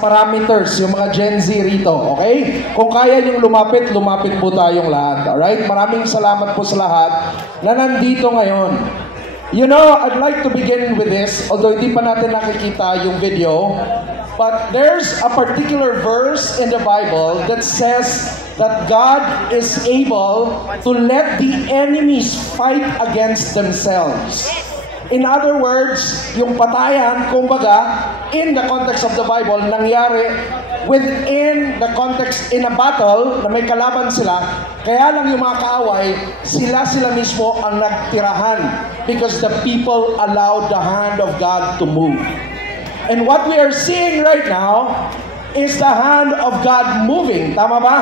parameters, yung mga Gen Z rito, okay? Kung kaya niyong lumapit, lumapit po tayong lahat, alright? Maraming salamat po sa lahat na nandito ngayon. You know, I'd like to begin with this, although hindi pa natin nakikita yung video, but there's a particular verse in the Bible that says that God is able to let the enemies fight against themselves. In other words, yung patayan, kumbaga, in the context of the Bible, nangyari within the context in a battle na may kalaban sila, kaya lang yung mga kaaway, sila mismo ang nagtirahan because the people allowed the hand of God to move. And what we are seeing right now is the hand of God moving. Tama ba?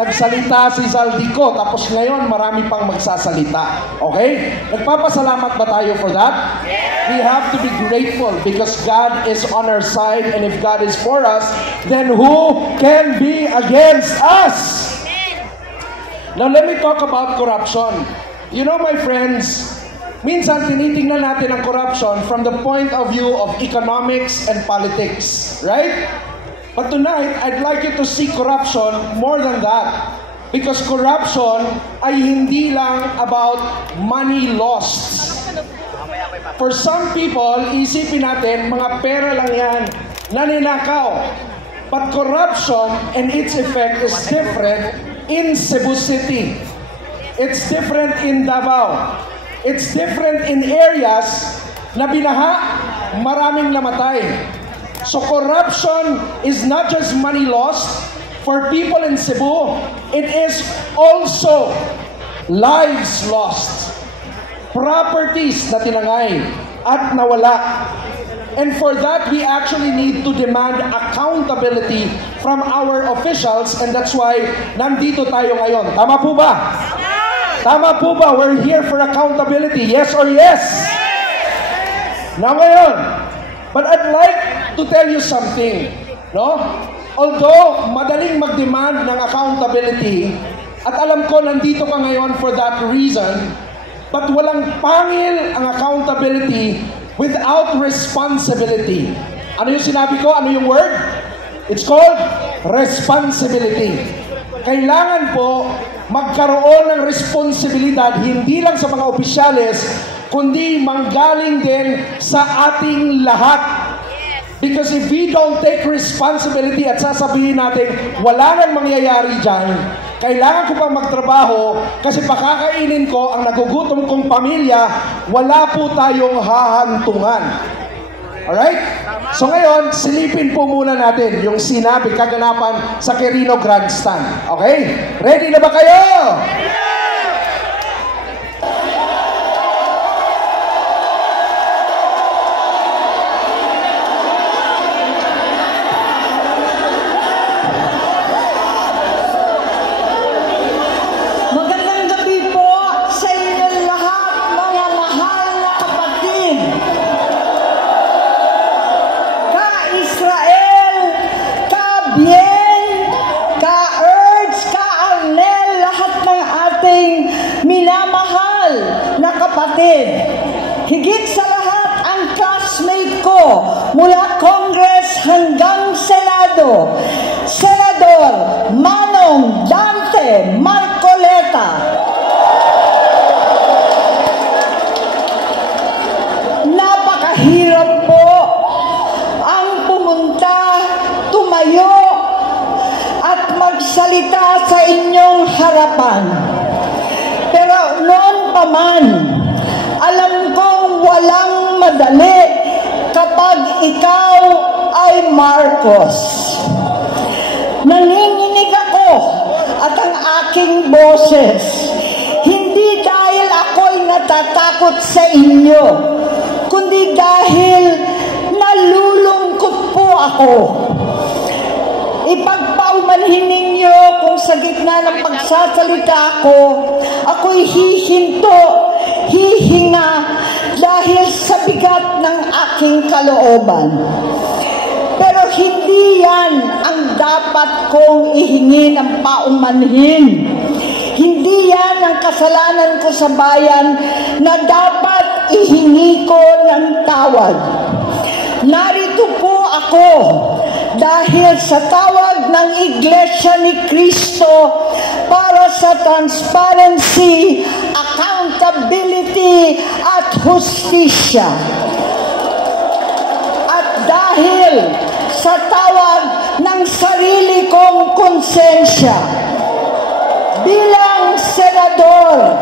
Nagsalita si Zaldico, tapos ngayon marami pang magsasalita. Okay? Nagpapasalamat ba tayo for that? We have to be grateful because God is on our side, and if God is for us, then who can be against us? Now let me talk about corruption. You know, my friends, minsan tinitingnan natin ang corruption from the point of view of economics and politics, right? But tonight, I'd like you to see corruption more than that. Because corruption ay hindi lang about money lost. For some people, isipin natin, mga pera lang yan, naninakaw. But corruption and its effect is different in Cebu City. It's different in Davao. It's different in areas na binaha, maraming namatay. So corruption is not just money lost for people in Cebu. It is also lives lost. Properties na tinangay at nawala. And for that, we actually need to demand accountability from our officials, and that's why nandito tayo ngayon. Tama po ba? Tama po ba? We're here for accountability. Yes or yes? Now ngayon, but I'd like to tell you something, no? Although madaling mag-demand ng accountability, at alam ko nandito ka ngayon for that reason, but walang pangil ang accountability without responsibility. Ano yung sinabi ko? Ano yung word? It's called responsibility. Kailangan po magkaroon ng responsibilidad hindi lang sa mga opisyales, kundi manggaling din sa ating lahat. Because if we don't take responsibility at sasabihin natin, wala nang mangyayari dyan, kailangan ko pang magtrabaho kasi pakakainin ko ang nagugutom kong pamilya, wala po tayong hahantungan. Alright? So ngayon, silipin po muna natin yung sinabi, kaganapan sa Quirino Grandstand. Okay? Ready na ba kayo? Higit sa lahat ang classmate ko mula Congress hanggang Senado, Senador Manong Dante Marcoleta. Napakahirap po ang pumunta, tumayo at magsalita sa inyong harapan. Pero noon pa man, alam kong walang madali kapag ikaw ay Marcos. Nanginginig ako at ang aking boses, hindi dahil ako'y natatakot sa inyo, kundi dahil nalulungkot po ako. Ipagpaumanhin ninyo kung sa gitna ng pagsasalita ko, ako'y hihinto, hihinga dahil sa bigat ng aking kalooban. Pero hindi yan ang dapat kong ihingi ng paumanhin. Hindi yan ang kasalanan ko sa bayan na dapat ihingi ko ng tawad. Narito po ako dahil sa tawag ng Iglesia ni Cristo para sa transparency, accountability, at hustisya. At dahil sa tawag ng sarili kong konsensya, bilang senador,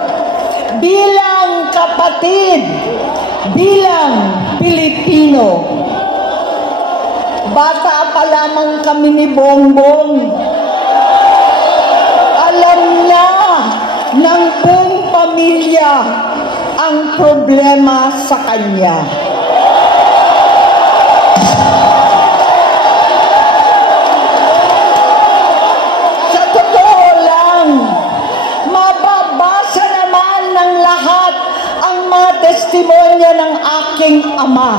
bilang kapatid, bilang Pilipino. Bata pa lamang kami ni Bongbong. Alam na ng buong pamilya ang problema sa kanya. Sa totoo lang, mababasa naman ng lahat ang mga testimonya ng aking ama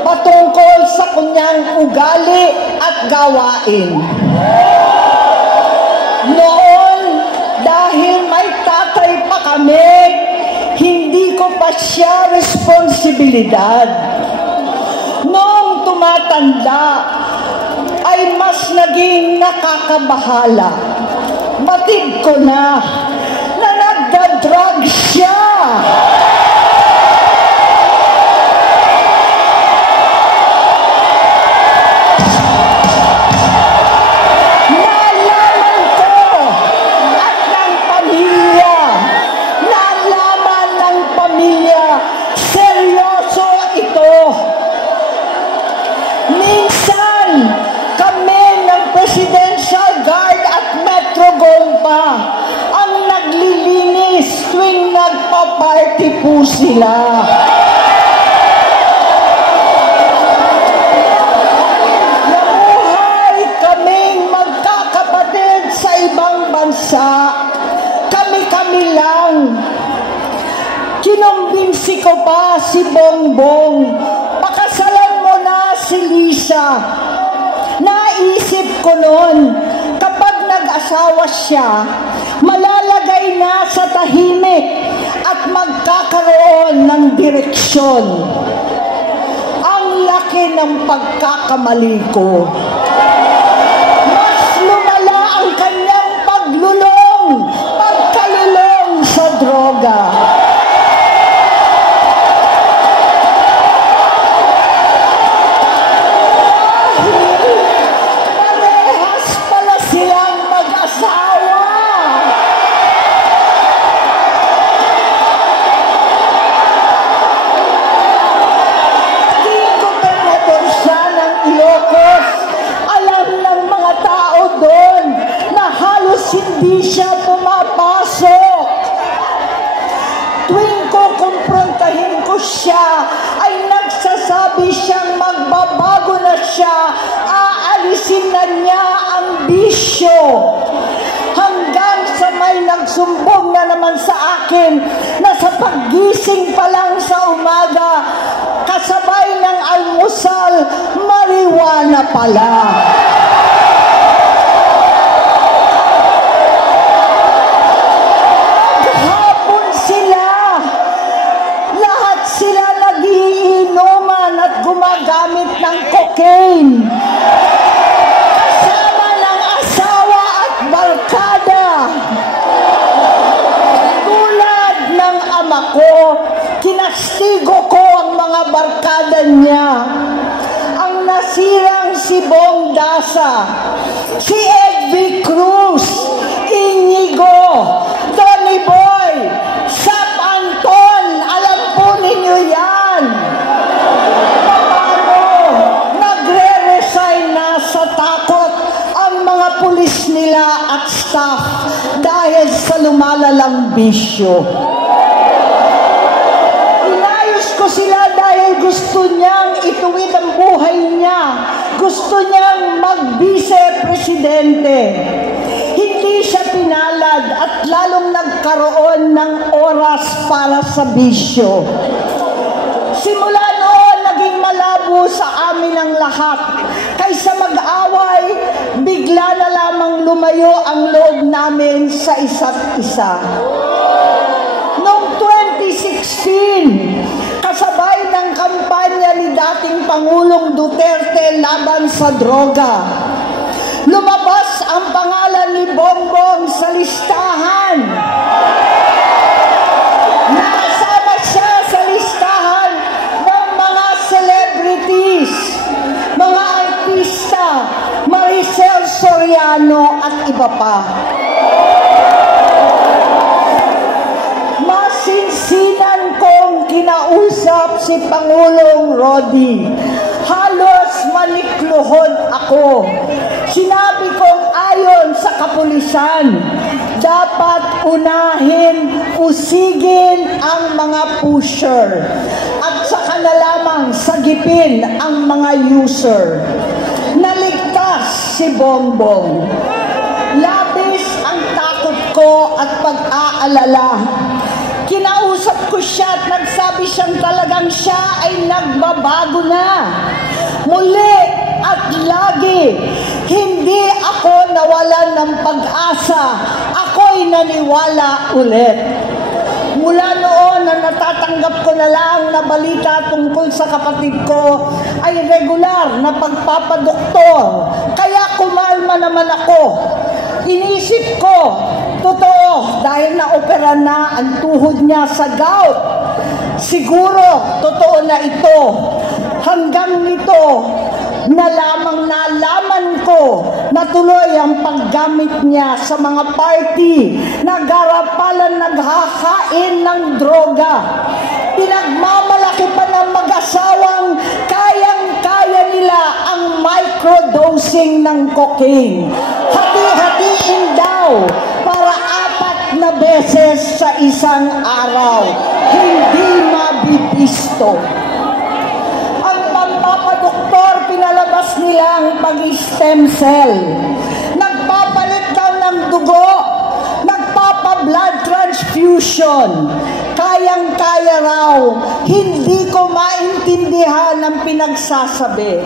patungkol sa kanyang ugali at gawain. Noon, dahil may tatay pa kami, hindi ko pa siya responsibilidad. Noong tumatanda, ay mas naging nakakabahala. Batid ko na nagda-drug siya. Ang naglilinis tuwing nagpa-party po sila. Namuhay kaming magkakapatid sa ibang bansa. Kami-kami lang. Kinumbinsi ko pa si Bongbong, pakasalan mo na si Lisa. Naisip ko noon, kapag nag-asawa siya, malalagay na sa tahimik at magkakaroon ng direksyon. Ang laki ng pagkakamali ko. Mas lumala ang kanyang pagkalulong sa droga. Hindi siya pumapasok. Tuwing ko kumprontahin ko siya, ay nagsasabi siyang magbabago na siya, aalisin na niya ang bisyo. Hanggang sa may nagsumbong na naman sa akin na sa paggising pa lang sa umaga, kasabay ng almusal, marijuana pala. Gumagamit ng cocaine. Kasama ng asawa at barkada. Tulad ng ama ko, kinastigo ko ang mga barkada niya. Ang nasirang si Bong Dasa, si Edvi Cruz, Inigo, Tony Boy, Sap Anton, alam po ninyo yan. Sa takot ang mga pulis nila at staff dahil sa lumalalang bisyo. Inayos ko sila dahil gusto niyang ituwid ang buhay niya. Gusto niyang mag-vice-presidente. Hindi siya pinalad at lalong nagkaroon ng oras para sa bisyo. Simula noon, naging malabo sa amin ang lahat. Kaysa mag-away, bigla na lamang lumayo ang loob namin sa isa't isa. Noong 2016, kasabay ng kampanya ni dating Pangulong Duterte laban sa droga. Lumabas ang pangalan ni Bongbong sa listahan. Nakasama siya sa listahan ng mga celebrities, mga artista, Maricel Soriano at iba pa. Masinsinan kong kinausap si Pangulong Rodi. Halos manikluhod ako. Sinabi kong ayon sa kapulisan, dapat unahin, usigin ang mga pusher at saka na lamang sagipin ang mga user. Naligtas si Bongbong. Labis ang takot ko at pag-aalala. Kinausap ko siya at nagsabi siyang talagang siya ay nagbabago na. Muli at lagi, hindi ako nawalan ng pag-asa. Ako'y naniwala ulit. Mula noon na natatanggap ko na lang na balita tungkol sa kapatid ko ay regular na pagpapadoktor. Kaya kumalma naman ako. Inisip ko, totoo, dahil na-opera na ang tuhod niya sa gout. Siguro, totoo na ito. Hanggang nito, nalaman ko na tuloy ang paggamit niya sa mga party na garapalan naghakain ng droga. Pinagmamalaki pa ng mag-asawang kayang-kaya nila ang microdosing ng cocaine. Hati-hatiin daw para 4 na beses sa isang araw. Hindi mabibisto. Ang pampapadoktor, pinalabas nilang pag-stem cell. Nagpapalit daw ng dugo. Nagpapa-blood transfusion. Kayang-kaya raw. Hindi ko maintindihan ang pinagsasabi.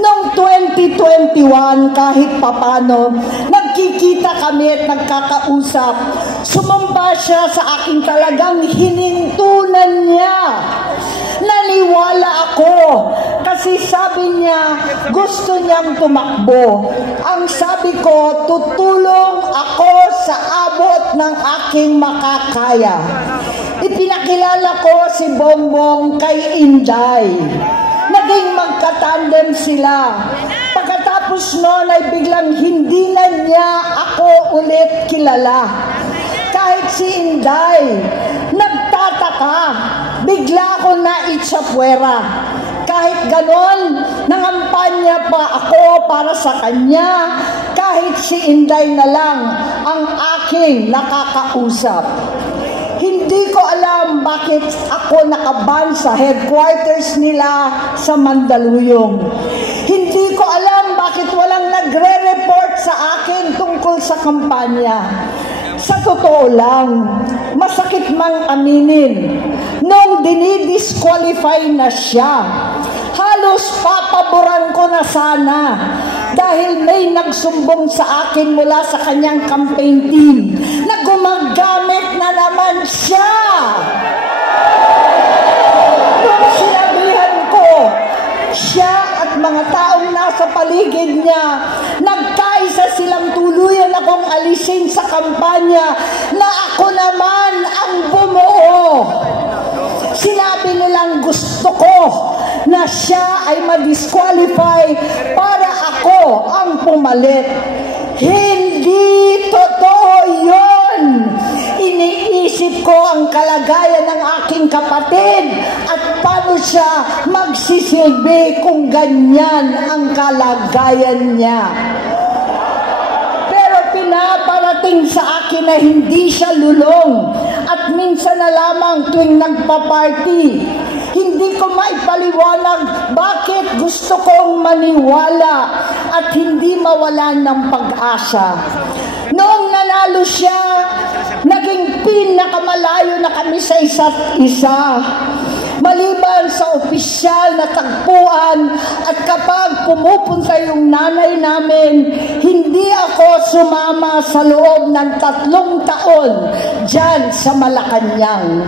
Noong 2021, kahit papano, nagkikita kami at nagkakausap. Sumamba siya sa aking talagang hinintunan niya. Naniwala ako kasi sabi niya gusto niyang tumakbo. Ang sabi ko, tutulong ako sa abot ng aking makakaya. Ipinakilala ko si Bongbong kay Inday. Naging magkatandem sila. Pagkatapos noon ay biglang hindi na niya ako ulit kilala. Kahit si Inday, nagtataka. Bigla ako naitsapwera. Kahit ganon, nangampanya pa ako para sa kanya. Kahit si Inday na lang ang aking nakakausap. Hindi ko alam bakit ako nakaban sa headquarters nila sa Mandaluyong. Hindi ko alam bakit walang nagre-report sa akin tungkol sa kampanya. Sa totoo lang, masakit mang aminin, nung dinidisqualify na siya, halos papaboran ko na sana dahil may nagsumbong sa akin mula sa kanyang campaign team na gumagamit na naman siya. Nung sinabihan ko, siya at mga taong nasa paligid niya, nagkaisa silang tuluyan akong alisin sa kampanya na ako naman ang bumuo. Sinabi nilang gusto ko na siya ay ma-disqualify para ako ang pumalit. Hindi totoo yun. Iniisip ko ang kalagayan ng aking kapatid at paano siya magsisilbi kung ganyan ang kalagayan niya. Pero pinaparating sa akin na hindi siya lulong at minsan na lamang tuwing nagpa-party. Hindi ko maipaliwanag bakit gusto kong maniwala at hindi mawalan ng pag-asa. Noong nanalo siya, naging pinakamalayo na kami sa isa't isa. Maliban sa opisyal na tagpuan at kapag pumupunta yung nanay namin, hindi ako sumama sa loob ng 3 taon dyan sa Malacanang.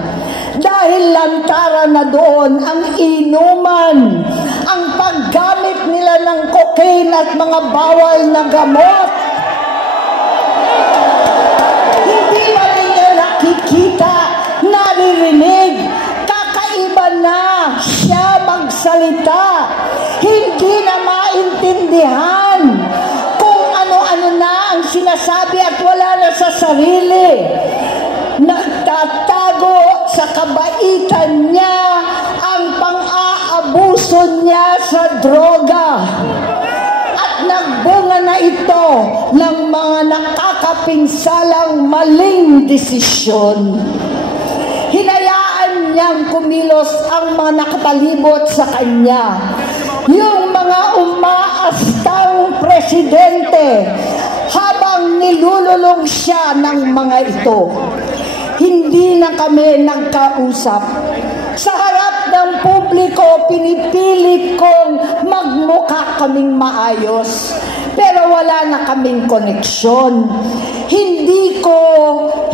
Dahil lantara na doon ang inuman, ang paggamit nila ng cocaine at mga bawal na gamot. Hindi ba ninyo nakikita, naririnig, kakaiba na siya magsalita. Hindi na maintindihan kung ano-ano na ang sinasabi at wala na sa sarili. Nagtatago sa kabaitan niya ang pang-aabuso niya sa droga. At nagbunga na ito ng mga nakakapinsalang maling desisyon. Hinayaan niyang kumilos ang mga nakapalibot sa kanya. Yung mga umaastang presidente habang nilululong siya ng mga ito. Hindi na kami nagkausap. Sa harap ng publiko, pinipilit kong magmukha kaming maayos. Pero wala na kaming koneksyon. Hindi ko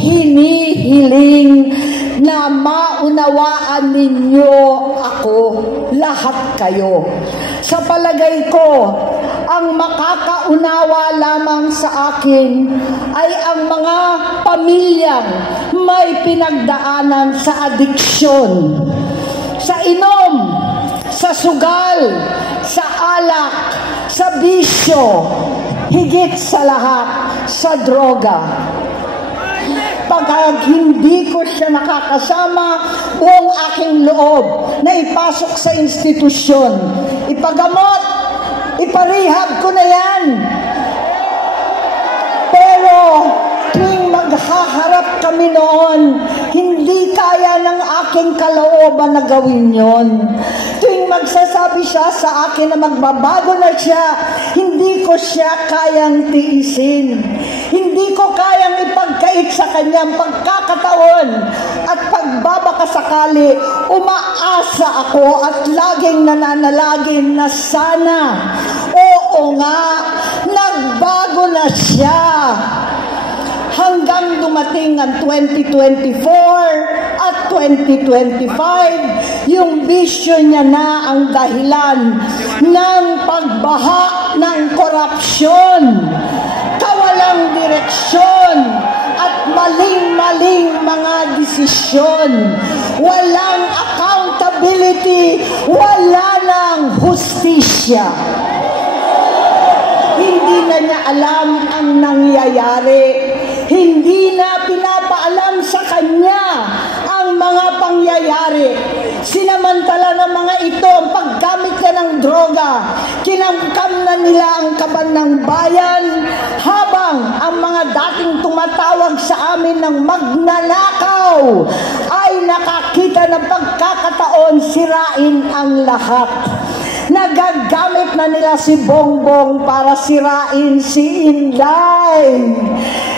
hinihiling na maunawaan ninyo ako, lahat kayo. Sa palagay ko, ang makakaunawa lamang sa akin ay ang mga pamilyang may pinagdaanan sa adiksyon, sa inom, sa sugal, sa alak, sa bisyo, higit sa lahat, sa droga. Pagka hindi ko siya nakakasama, buong aking loob na ipasok sa institusyon, ipagamot, iparehab ko na yan. Pero tuwing maghaharap kami noon, hindi kaya ng aking kalooban na gawin yon. Tuwing magsasabi siya sa akin na magbabago na siya, hindi ko siya kayang tiisin. Hindi ko kayang ipagkait sa kanyang pagkakataon at pagbabakasakali. Umaasa ako at laging nananalangin na sana, oo nga, nagbago na siya. Hanggang dumating ang 2024 at 2025, yung bisyo niya na ang dahilan ng pagbaha ng korupsyon, kawalang direksyon, at maling-maling mga desisyon. Walang accountability, wala nang hustisya. Hindi na niya alam ang nangyayari. Hindi na pinapaalam sa kanya ang mga pangyayari. Sinamantala ng mga ito ang paggamit niya ng droga. Kinamkam na nila ang kaban ng bayan, habang ang mga dating tumatawag sa amin ng magnanakaw ay nakakita ng pagkakataon sirain ang lahat. Nagagamit na nila si Bongbong para sirain si Inday.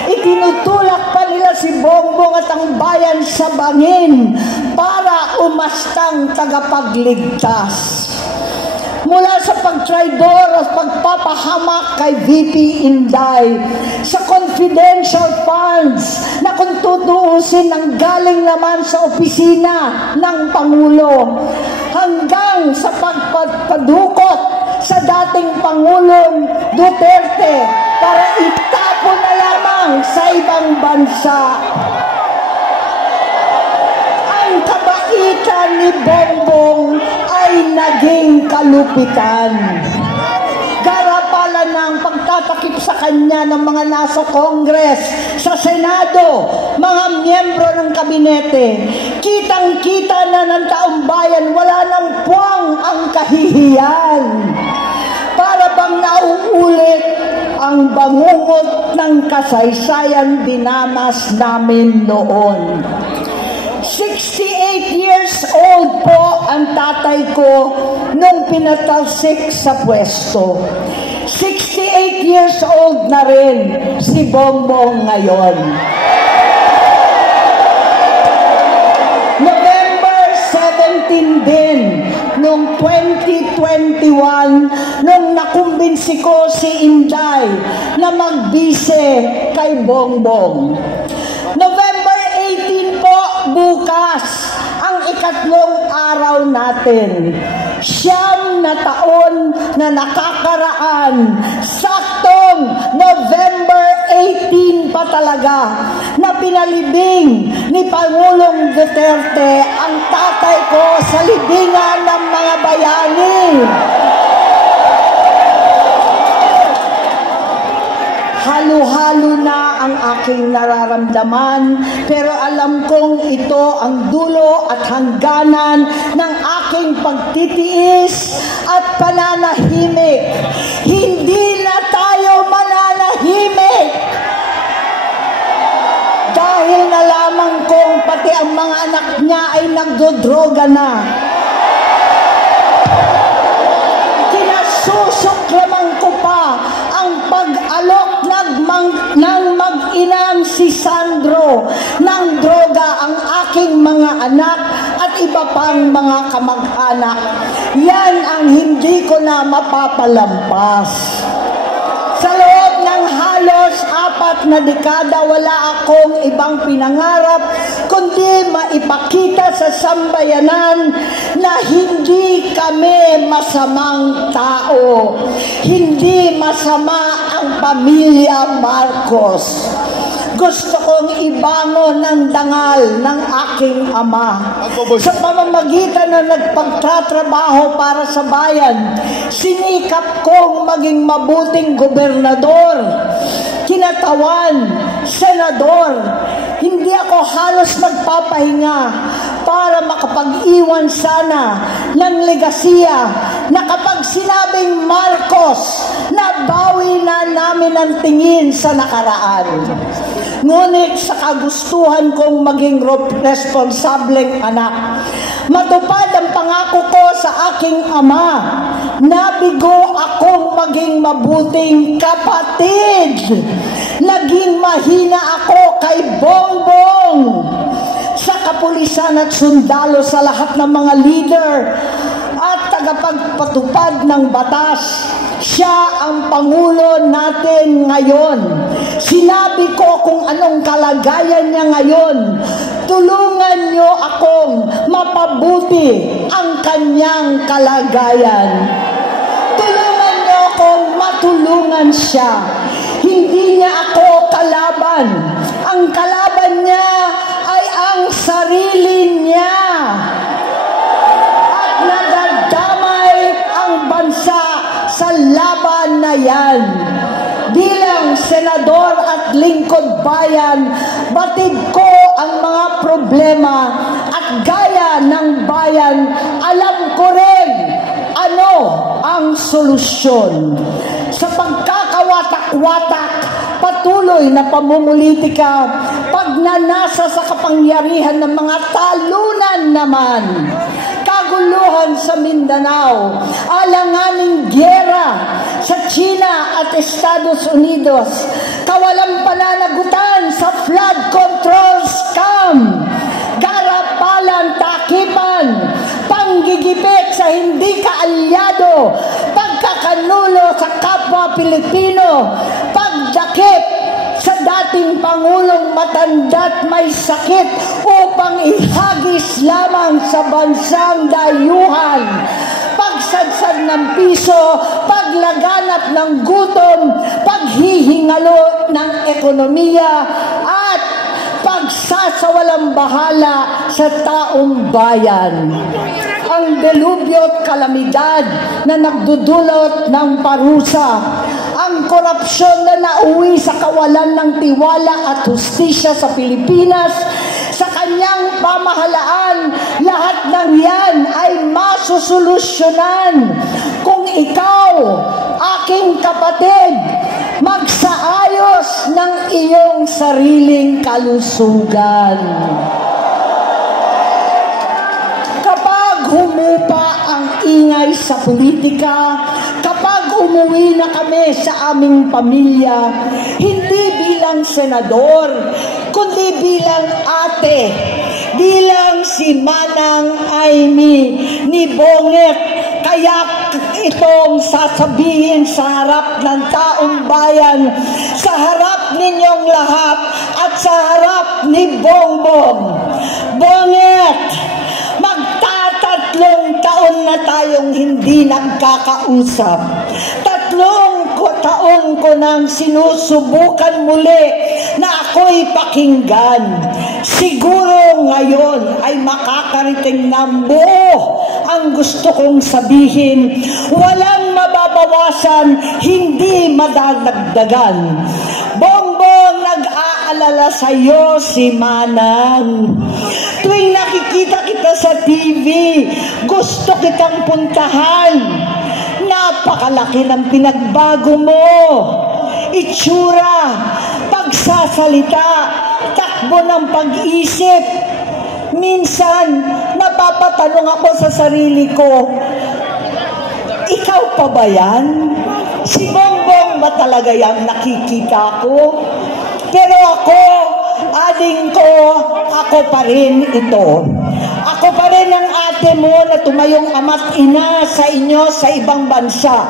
Itinutulak pa nila si Bongbong at ang bayan sa bangin para umastang tagapagligtas. Mula sa pagtraidor at pagpapahamak kay VP Inday, sa confidential funds na kung tutuusin ang galing naman sa opisina ng Pangulo, hanggang sa pagpadukot sa dating Pangulong Duterte para itapon na lamang sa ibang bansa. Ang kabaitan ni Bongbong ay naging kalupitan. Garapalan ng pagtatakip sa kanya ng mga nasa Congress, sa Senado, mga miyembro ng kabinete. Kitang-kita na ng taong bayan, wala nang puwang ang kahihiyan. Para bang nauulit ang bangungot ng kasaysayan dinanas namin noon. 68 years old po ang tatay ko nung pinatalsik sa pwesto. 68 years old na rin si Bongbong ngayon. November 17 din noong 2021 nung nakumbinsi ko si Inday na magbise kay Bongbong. November 18 po, bukas, ikatlong araw natin. 9 na taon na nakakaraan, saktong November 18 pa talaga, na pinalibing ni Pangulong Duterte ang tatay ko sa libingan ng mga bayani. Halo-halo na ang aking nararamdaman, pero alam kong ito ang dulo at hangganan ng aking pagtitiis at pananahimik. Hindi na tayo mananahimik! Dahil nalaman kong pati ang mga anak niya ay nagdodroga na. Kinasusuklaman ko pa ang pag-alok ng mag-inang si Sandro ng droga ang aking mga anak at iba pang mga kamag-anak. Yan ang hindi ko na mapapalampas. Sa loob ng halos 4 na dekada, wala akong ibang pinangarap kundi maipakita sa sambayanan na hindi kami masamang tao. Hindi masama ang pamilya Marcos. Gusto kong ibangon ng dangal ng aking ama. Sa pamamagitan na nagpagtatrabaho para sa bayan, sinikap kong maging mabuting gobernador, kinatawan, senador. Hindi ako halos magpapahinga para makapag-iwan sana ng legasiya na kapag sinabing Marcos, nabawi na namin ang tingin sa nakaraan. Ngunit sa kagustuhan kong maging responsableng anak, matupad ang pangako ko sa aking ama, nabigo akong maging mabuting kapatid. Naging mahina ako kay Bongbong. Sa kapulisan at sundalo, sa lahat ng mga leader at tagapagpatupad ng batas, siya ang Pangulo natin ngayon. Sinabi ko kung anong kalagayan niya ngayon. Tulungan niyo akong mapabuti ang kanyang kalagayan. Tulungan niyo akong matulungan siya. Hindi niya ako kalaban. Ang kalaban niya ay ang sarili niya. At nadadamay ang bansa sa laban na yan. Bilang senador at lingkod bayan, batid ko ang mga problema at gaya ng bayan, alam ko rin ano ang solusyon. Sa pagkakawatak-watak, patuloy na pamumulitika, pagnanasa sa kapangyarihan ng mga talunan naman, kaguluhan sa Mindanao, alanganing gyera sa China at Estados Unidos, kawalang pananagutan sa flood control scam, garapalan, takipan, panggigipit sa hindi kaalyado, pagkakanulo sa kapwa Pilipino, pagdakip sa dating Pangulong matanda't may sakit upang ihagis lamang sa bansang dayuhan, pagsadsad ng piso, paglaganap ng gutom, paghihingalo ng ekonomiya, at pagsasawalang bahala sa taong bayan. Ang delubyo at kalamidad na nagdudulot ng parusa, ang korupsyon na nauwi sa kawalan ng tiwala at hustisya sa Pilipinas, sa kanyang pamahalaan, lahat ng yan ay masusolusyonan kung ikaw, aking kapatid, magsaayos ng iyong sariling kalusugan. Kapag humupa ang ingay sa politika, kapag umuwi na kami sa aming pamilya, hindi bilang senador, kundi bilang ate, bilang si Manang Amy ni Bonget, kaya itong sasabihin sa harap ng taong bayan, sa harap ninyong lahat at sa harap ni Bongbong. Bonget, 3 taon na tayong hindi nagkakausap. 3 taon ko nang sinusubukan muli na ako'y pakinggan. Siguro ngayon ay makakarating na buo ang gusto kong sabihin. Walang mababawasan, hindi madadagdagan. Bongbong, nag-aalala sa'yo si Manang. Tuwing nakikita kita sa TV, gusto kitang puntahan. Napakalaki ng pinagbago mo. Itsura, pagsasalita, takbo ng pag-isip. Minsan, napapatanong ako sa sarili ko, ikaw pa ba yan? Si Bongbong ba talaga yung nakikita ko? Pero ako, ading ko, ako pa rin ito. Ako pa rin ang ate mo na tumayong ama't ina sa inyo sa ibang bansa.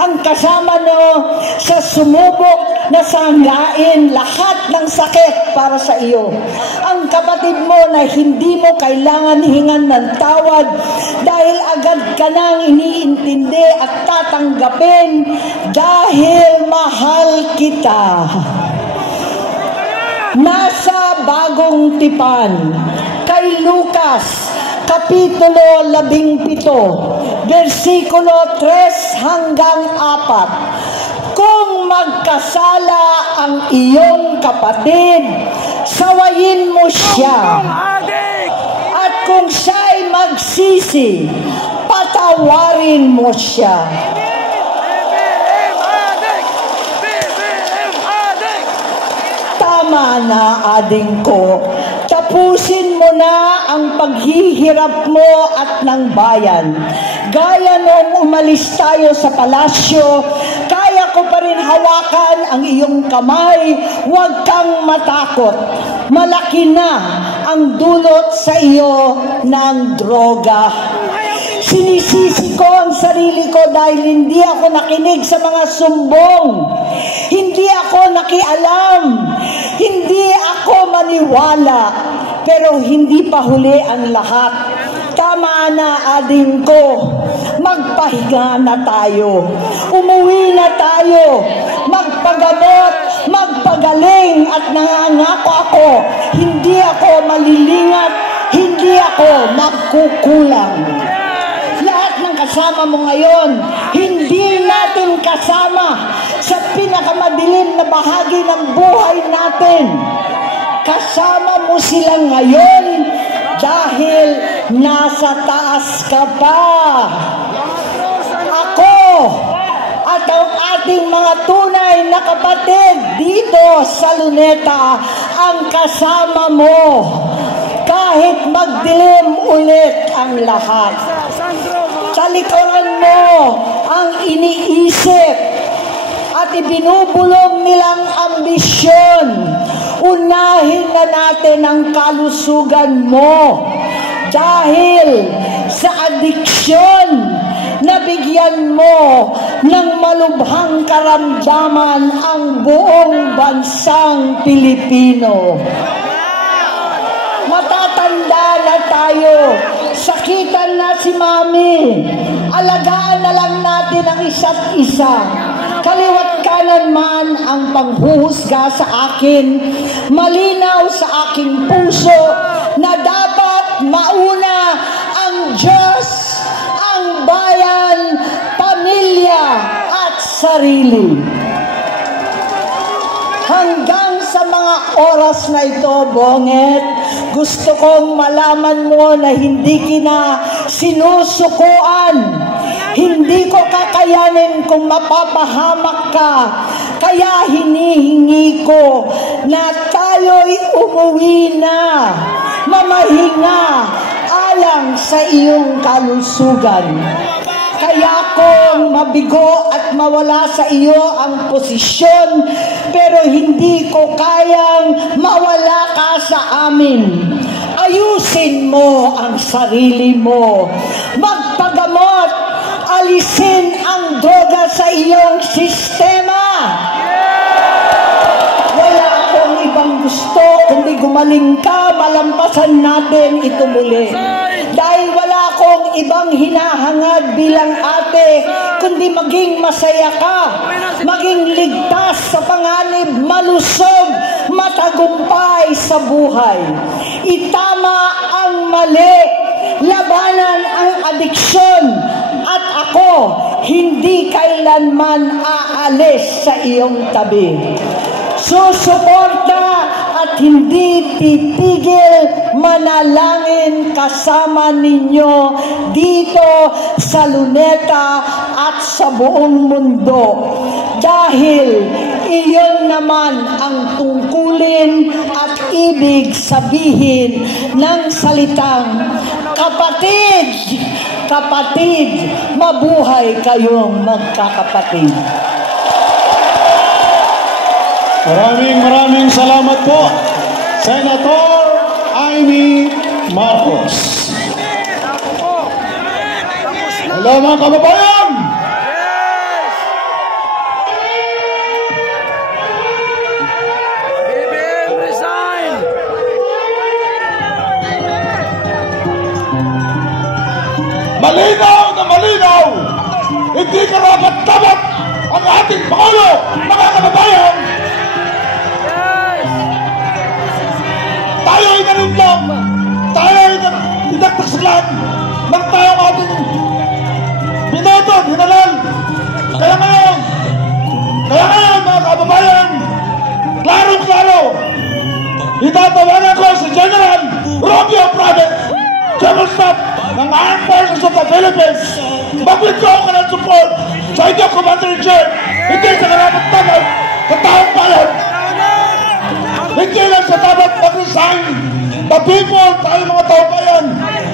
Ang kasama no sa sumubok na sanggain lahat ng sakit para sa iyo. Ang kapatid mo na hindi mo kailangan hingan ng tawad dahil agad ka nang iniintindi at tatanggapin dahil mahal kita. Nasa Bagong Tipan, kay Lucas, Kapitulo 17, versikulo 3 hanggang 4. Kung magkasala ang iyong kapatid, sawayin mo siya. At kung siya'y magsisi, patawarin mo siya. Tama na, ading ko. Tapusin mo na ang paghihirap mo at ng bayan. Gaya nung umalis tayo sa palasyo, kaya ko pa rin hawakan ang iyong kamay. Huwag kang matakot. Malaki na ang dulot sa iyo ng droga. Sinisisi ko ang sarili ko dahil hindi ako nakinig sa mga sumbong. Hindi ako nakialam. Hindi ako maniwala. Pero hindi pa huli ang lahat. Tama na, ading ko. Magpahinga na tayo. Umuwi na tayo. Magpagamot, magpagaling at nangangako ako. Hindi ako malilingat. Hindi ako magkukulang. Lahat ng kasama mo ngayon, hindi natin kasama sa pinakamadilim na bahagi ng buhay natin. Kasama mo sila ngayon dahil nasa taas ka pa. Ako at ang ating mga tunay na kapatid dito sa Luneta ang kasama mo. Kahit magdilim ulit ang lahat. Talikuran mo ang iniisip at ibinubulong nilang ambisyon. Unahin na natin ang kalusugan mo. Dahil sa adiksyon, nabigyan mo ng malubhang karamdaman ang buong bansang Pilipino. Matatanda na tayo. Sakitan na si Mami. Alagaan na lang natin ang isa't isa. Kaliwat kanan man ang panghuhusga sa akin, malinaw sa aking puso na dapat mauna ang Diyos, ang bayan, pamilya at sarili. Hanggang sa mga oras na ito, Bonget, gusto kong malaman mo na hindi kita sinusukuan. Hindi ko kakayanin kung mapapahamak ka. Kaya hinihingi ko na tayo'y umuwi na, mamahinga, alang sa iyong kalusugan. Kaya kung mabigo at mawala sa iyo ang posisyon, pero hindi ko kayang mawala ka sa amin. Ayusin mo ang sarili mo. Magpagamot, alisin ang droga sa iyong sistema. Wala akong ibang gusto kundi gumaling ka, malampasan natin ito muli. Dahil wala akong ibang hinahangad bilang ate, kundi maging masaya ka, maging ligtas sa panganib, malusog, matagumpay sa buhay. Itama ang mali, labanan ang adiksyon, at ako hindi kailanman aalis sa iyong tabi. Susuporta at hindi titigil manalangin kasama ninyo dito sa Luneta at sa buong mundo. Dahil iyon naman ang tungkulin at ibig sabihin ng salitang kapatid, kapatid, mabuhay kayong magkakapatid. Maraming salamat po, Senator Amy Marcos. Hello mga kababayan! Malinaw na malinaw, hindi karapat-dapat ang ating Pangulo, mga kababayan. Tayo ay nanunlong, tayo ay dinagtakslan ng tayong ating binoto, hinalal. Kaya ngayon mga kababayan, klarong-klaro, itatawanan ko si General Romeo Pradez, General Staff ng Armed Forces of the Philippines. Mag-withdraw ka ng support sa inyong Commander-in-Chief, hindi sa karapat-dapat sa taong bayan. Hindi lang sa dapat mag-resign. The people, tayo mga taong bayan,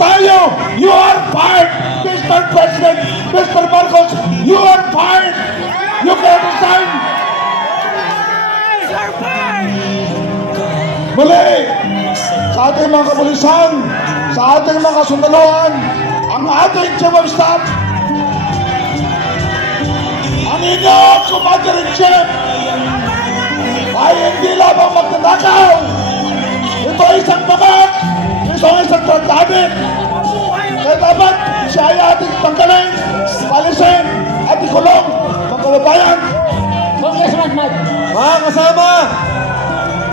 tayo, you are fired, Mr. President, Mr. Marcos, you are fired. You can resign. Muli, sa ating mga kapulisan, sa ating mga sundaluhan, ang ating Chief of Staff, ang inyong Commander-in-Chief, ay hindi lamang magtatakaw. Ito ay isang bagat, ito ay isang trandamit. Kaya dapat siya ay ating tanggalin, palisin, at ikulong. Mga kababayan, mga kasama,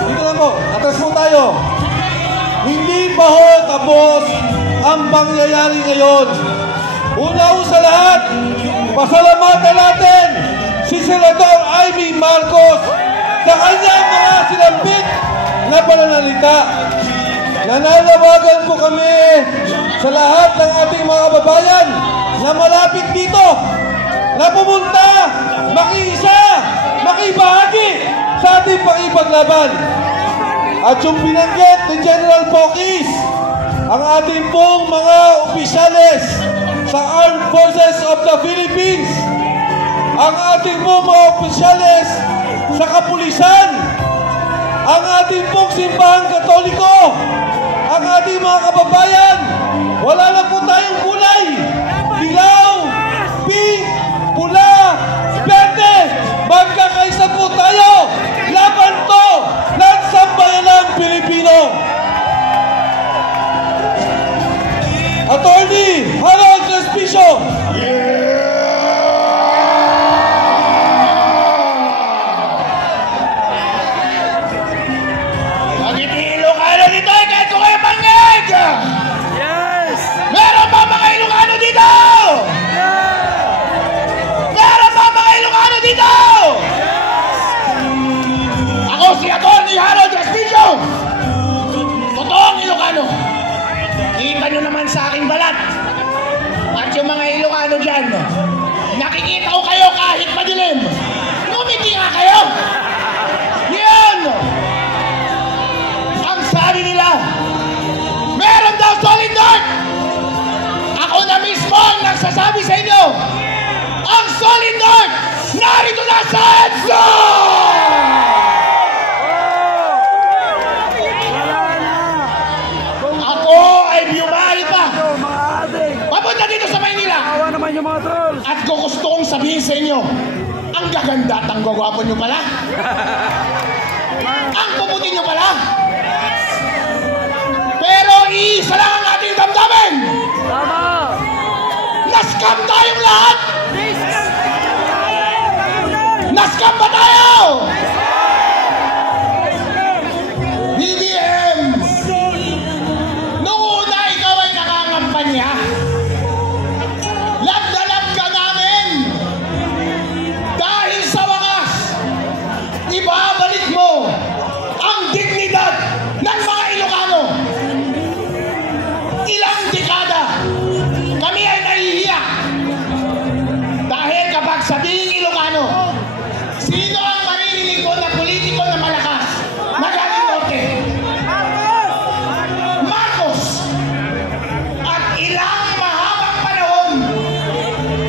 dito na po, atras po tayo. Hindi pa ho tapos ang pangyayari ngayon. Una ho sa lahat, pasalamatan natin si Senator Amy Marcos sa kanyang mga sinambit na pananalita. Nananawagan po kami sa lahat ng ating mga kababayan na malapit dito, na pumunta, makiisa, makibahagi sa ating pakipaglaban. At yung binanggit ni General Pokis, ang ating pong mga opisyales sa Armed Forces of the Philippines, ang ating pong mga opisyales sa kapulisan, ang ating pong simbahang katoliko, ang ating mga kababayan, wala na po tayong kulay, dilaw, pink, pula, berde, magkakaisa po tayo, laban to ng sambayanang Pilipino. Attorney Harold Respicio. Yes! Meron ba mga Ilocano dito? Meron ba mga Ilocano dito? Ako si Atty. Harold Respicio. Totoong Ilocano. Kita nyo naman sa aking balat. At yung mga Ilocano dyan, nakikita ko kayo kahit madilim. Ngumiti nga kayo. Yan! Ang sabi nila, meron daw solid north. Ako na mismo ang nagsasabi sa inyo, ang solid north narito na sa EDSA! Ako ay biyumahe pa papunta dito sa Maynila. At gusto kong sabihin sa inyo, ang gaganda at ang gwagwapo nyo pala. Ang puputi nyo pala. Pero isa lang ang ating damdamin. Naskam tayong lahat! Naskam ba tayo? BBM! Noong una ikaw ay nakangampanya. Love na love ka namin. Dahil sa wakas, ibabalik mo ang dignidad ng mga Ilocano. Ilang dekada kami ay nahihiya. Dahil kapag sabihing Ilocano, sino ang maririnig ko na politiko na malakas? Magaling Norte. Marcos. At ilang mahabang panahon,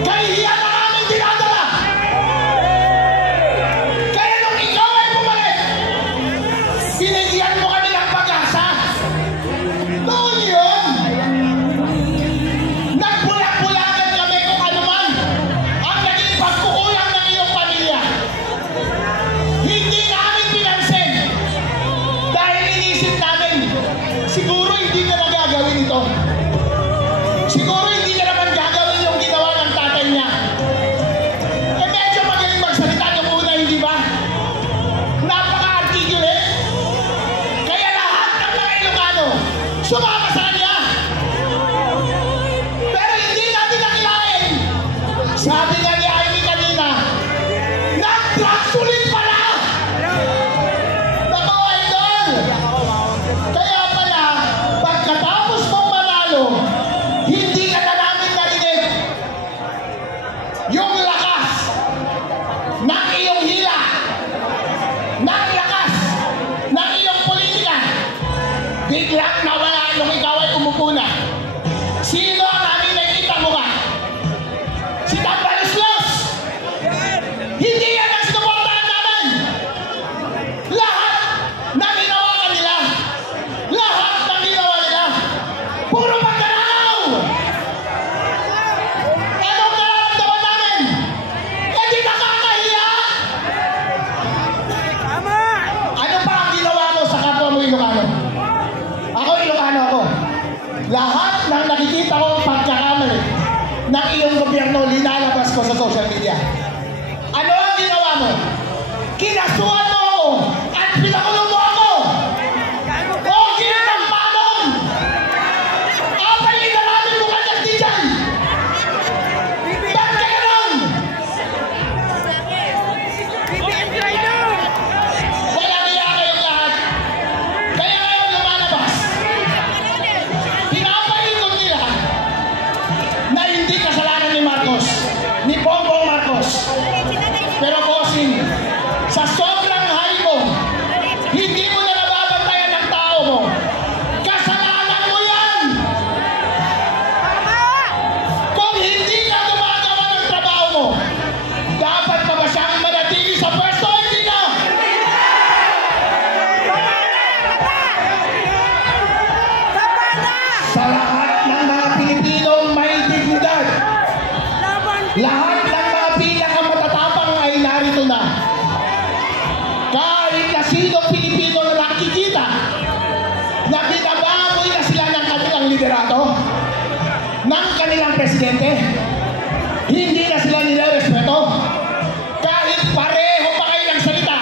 kahihiyan na namin dinadala. Kaya nung ikaw ay bumalik, binigyan mo kami ng pag-asa. Noon yun, nagbulag-bulagan kami kung ano man ang naging pagkukulang ng iyong pamilya. Hindi namin pinansin dahil inisip namin siguro hindi na nagagawin ito. Siguro hindi na naman gagawin yung ginawa ng tatay niya. Eh medyo magaling magsalita yung una, hindi ba? Napaka-articulate. Kaya lahat ng mga Ilocano sumama sa kanya. Pero hindi natin nakilain. Sabi nga ni Amy kanina, nag-drugs ulit pala! Nako, idol! Kaya pala, pagkatapos mong manalo, hindi ka na namin narinig yung lakas ng iyong hila, ng lakas ng iyong politika. Biglang nawala yung ikaw ay umupo na. Sino ang aming nakikita mo ka? Si Tambaluslos! Hindi yan ang sinuportahan namin! Lahat ng ginawa kanila, lahat ng ginawa nila, puro magdanaw! Anong nararamdaman namin? E di nakakahiya! Ano pa ang ginawa mo sa kapwa mo Ilocano? Ako Ilocano ako. Lahat ng nakikita ko pagkakamali ng iyong gobyerno, linalabas ko sa social media. Ano ang ginawa mo? Kinasuhan mo ako at pinakulong mo ako! O ginamamon! Apay inalamin mo kanyang di dyan! Ba't ka ganon? Walang iya kayong lahat. Kaya ngayon lumalabas. Pinapaikot nila na hindi kasalanan ni Marcos, ni Bongbong Marcos. Pero bossing, sa sobrang high mo, hindi mo na nababantayan ng tao mo. Kasalanan mo yan! Kung hindi ka gumagawa ng trabaho mo, dapat pa ba siyang manatili sa pwesto? Hindi na! Sa lahat ng mga Pilipinong may dignidad, lahat ng mga pinakamatatapang ay narito na. Kahit na sinong Pilipino na nakikita na binababoy na sila ng kanilang liderato, ng kanilang presidente, hindi na sila nilarespeto. Kahit pareho pa kayo ng salita,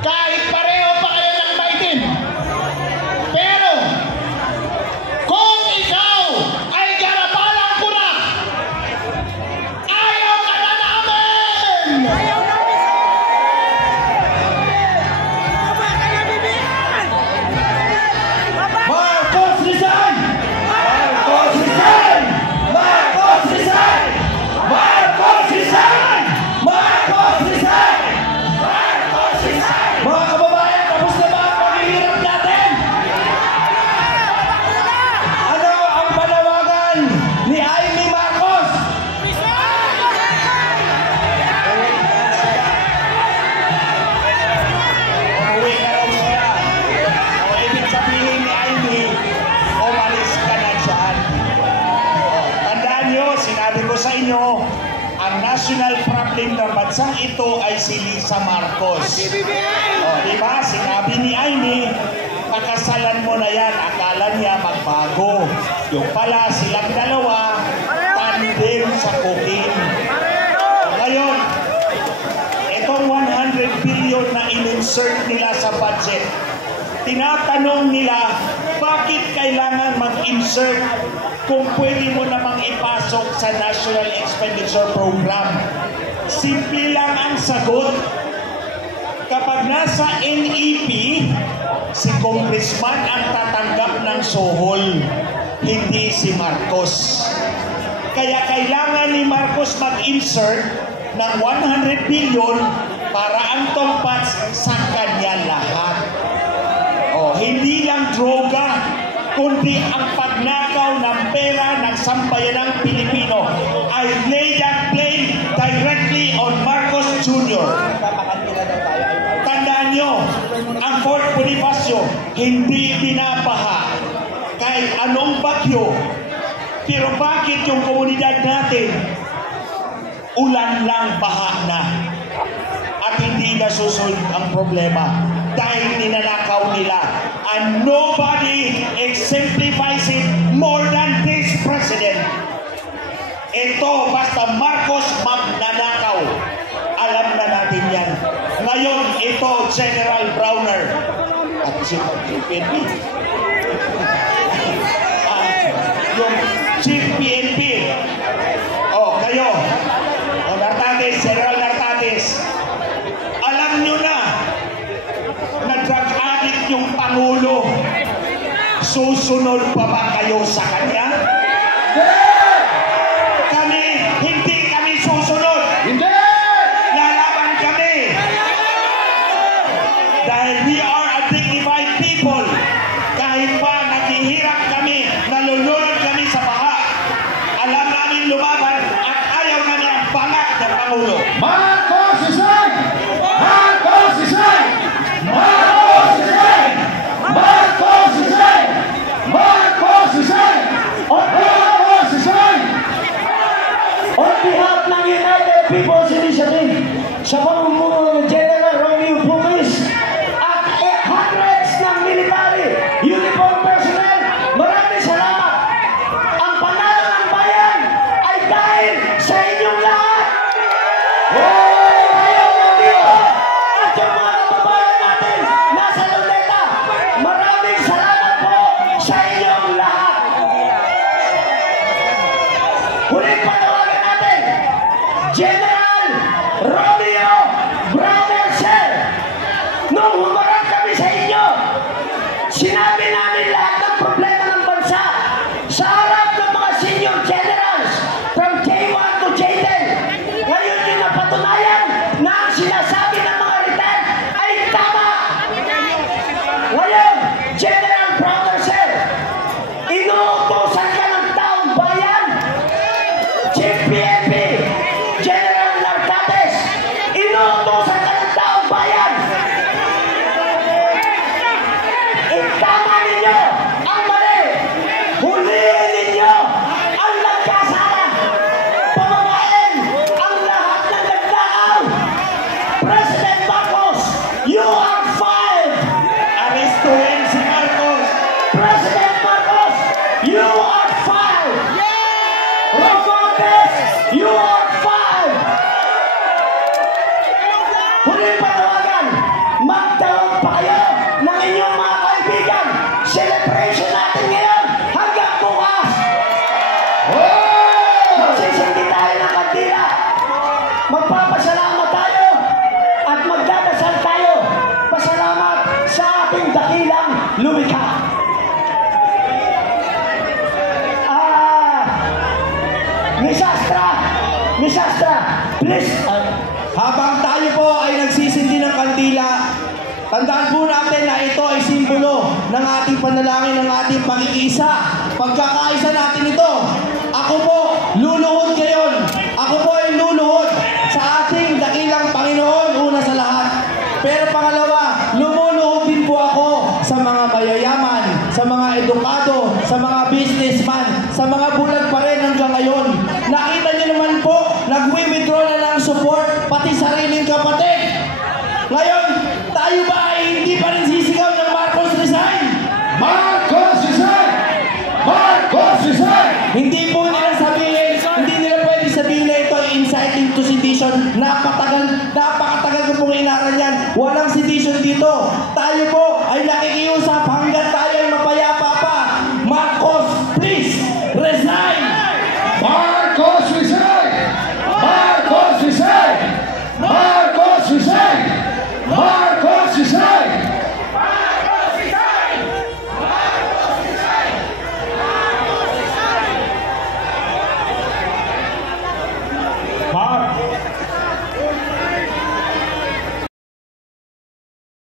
kahit pareho pa kayo ng maitim. Pero, kung ikaw ay garapalang kurak, ayaw ka na namin! Marcos resign! Marcos resign! Marcos resign! Marcos resign! Marcos resign! Marcos resign! Mga kababayan, tapos na ba ang paghihirap natin? Ano ang panawagan ni Amy Marcos? Umuwi ka raw siya. O ibig sabihin ni Amy, umalis ka na dyan. Tandaan nyo, sinabi ko sa inyo, ang national problem ng bansang ito ay si Lisa Marcos. O, diba? Sinabi ni Amy, pakasalan mo na yan. Akala niya magbago. Yung pala silang dalawa, din sa cocaine. Ngayon, itong 100 billion na in-insert nila sa budget, tinatanong nila, bakit kailangan mag-insert kung pwede mo namang ipasok sa National Expenditure Program? Simple lang ang sagot. Kapag nasa NEP, si Congressman ang tatanggap ng sohol, hindi si Marcos. Kaya kailangan ni Marcos mag-insert ng 100 billion para ang tongpats sa kanya lahat. Hindi lang droga, kundi ang pagnakaw ng pera ng sambayanang Pilipino ay lay that blame directly on Marcos Jr. Tandaan nyo, ang Fort Bonifacio hindi binabaha kahit anong bagyo. Pero bakit yung komunidad natin ulan lang, baha na at hindi nasusunod ang problema dahil ninanakaw nila? And nobody exemplifies it more than this president. Ito, basta Marcos magnanakaw, alam na natin yan. Ngayon, ito, General Browner at si PNP. Yung Chief PNP. Kayo. Nartates, General Nartates. Alam nyo na drug addict yung Pangulo. Susunod pa ba kayo sa kanya? Kami, hindi kami susunod. Hindi! Lalaban kami. Dahil we are a dignified people. Kahit pa naghihirap kami, nalulunod kami sa baha, alam namin lumaban at ayaw namin ang bangat ng Pangulo. Marcos Isay! Marcos Isay! Marcos Isay! Marcos Isay! Marcos Isay! Marcos Isay! On behalf ng United People's Initiative, sa pamumuno ng General Romeo Pumis at hundreds ng military uniform personnel, maraming salamat. Ang panalo ng bayan ay dahil sa inyong lahat. Ayaw ng Diyo at yung mga kababayan natin nasa Luneta, maraming salamat po sa inyong lahat. Huling panawagan natin, General Romeo Browner, sir. Nung humarap kami sa inyo, sinabi namin lahat ng problema ng bansa sa harap ng mga senior generals from J1 to J10. Ngayon yung napatunayan na ang sinasabi ng mga retired ay tama. Ngayon, General Browner, sir, inuutosan ka ng taong bayan. Chief PNP, General Nartates, inuutosan ka ng taong bayan. Itama ninyo ang mali. Huliin ninyo ang nagkasala. Pamamain ang lahat ng nagdaaw. President Marcos, you are fired. Arestuhin si Marcos. President Marcos, you are fired. Romualdez, you are fired. Huling panawagan, magtawag pa kayo ng inyong mga kaibigan. Celebration natin ngayon hanggang bukas. Magsisindi tayo ng kandila. Magpapasalamat tayo at magdadasal tayo. Pasalamat sa ating dakilang lumikha. Miss Astra, please. Habang tayo po ay nagsisindi ng kandila, tandaan po natin na ito ay simbolo ng ating panalangin, ng ating pag-iisa. Pagkakaisa natin ito. Ako po, luluhod ngayon. Ako po ay luluhod sa ating dakilang Panginoon una sa lahat. Pero pangalawa, lumuluhod din po ako sa mga mayayaman, sa mga edukado, sa mga businessman, sa mga bulag pa rin hanggang ngayon. Nakita niyo naman po, nag-withdraw na ng support, pati sariling kapatid. Ngayon, tayo ba ay hindi pa rin sisigaw ng Marcos resign? Marcos Isay! Marcos Isay! Hindi po nila sabihin, hindi pong inaral yan. Walang sedition dito. Tayo po ay nakikiusap hanggang tayo ay mapayapa pa. Marcos, please, resign! Marcos resign! Marcos resign! Marcos resign! Marcos